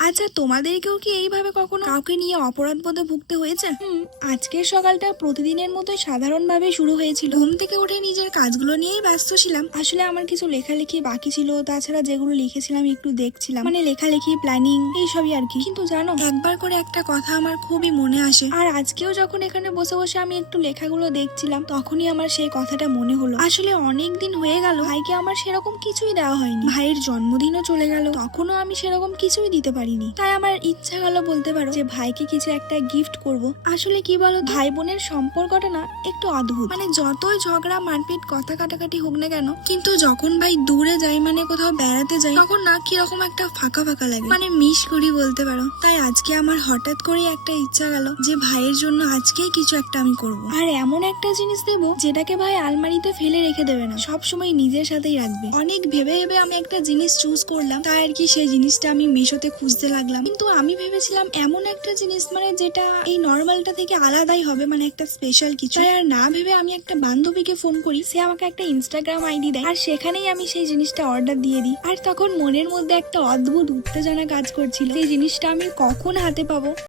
আচ্ছা তোমাদেরকেও কি এইভাবে কখনো কাউকে নিয়ে অপরাধ বোধে ভুগতে হয়েছে? আজকের সকালটা প্রতিদিনের মতো সাধারণভাবে শুরু হয়েছিল। ঘুম থেকে উঠে নিজের কাজগুলো নিয়েই ব্যস্ত ছিলাম। আসলে আমার কিছু লেখালেখি বাকি ছিল তাছাড়া যেগুলো লিখেছিলাম একটু দেখছিলাম। মানে লেখালেখি প্ল্যানিং এইসবই আর কি। কিন্তু জানো একবার করে একটা কথা আমার খুবই মনে আসে। আর আজকেও যখন এখানে বসে বসে আমি একটু লেখাগুলো দেখছিলাম তখনই আমার সেই কথাটা মনে হলো। আসলে অনেক দিন হয়ে গেল ভাইকে আমার সেরকম কিছুই দেওয়া হয়নি। ভাইয়ের জন্মদিনও চলে গেল তখনও আমি সেরকম কিছুই দিতে পারিনি। তাই আমার ইচ্ছা গেল বলতে পারো যে ভাইকে কিছু একটা গিফট করব। আসলে কি বলো ভাই বোনের সম্পর্কটা না একটু অদ্ভুত। মানে যতই ঝগড়া, মারপিট, কথা কাটাকাটি হোক না কেন, কিন্তু যখন ভাই দূরে যাই মানে কোথাও বেড়াতে যাই, তখন না কীরকম একটা ফাঁকা ফাঁকা লাগে। মানে মিস করি বলতে পারো। তাই আজকে আমার হঠাৎ করেই একটা ইচ্ছা গেল যে ভাইয়ের জন্য আজকেই কিছু একটা আমি করব। আর এমন একটা জিনিস দেবো যেটাকে ভাই আলমারিতে ফেলে রেখে দেবে না। সব সময় নিজের সাথেই রাখবে। অনেক ভেবে ভেবে আমি একটা জিনিস চুজ করলাম। তাই আর কি সেই জিনিসটা আমি মিশোতে খুঁজতে লাগলাম। কিন্তু আমি ভেবেছিলাম এমন একটা জিনিস মানে যেটা এই নর্মালটা থেকে আলাদাই হবে মানে একটা স্পেশাল কিছু। আর না ভেবে আমি একটা বান্ধবীকে ফোন করি, সে আমাকে একটা ইনস্টাগ্রাম আইডি দেয়। আর সেখানেই আমি সেই জিনিসটা অর্ডার দিয়ে দিই। আর তখন মনের মধ্যে একটা অদ্ভুত উত্তেজনা কাজ করছিল সেই জিনিসটা আমি কখন হাতে পাবো।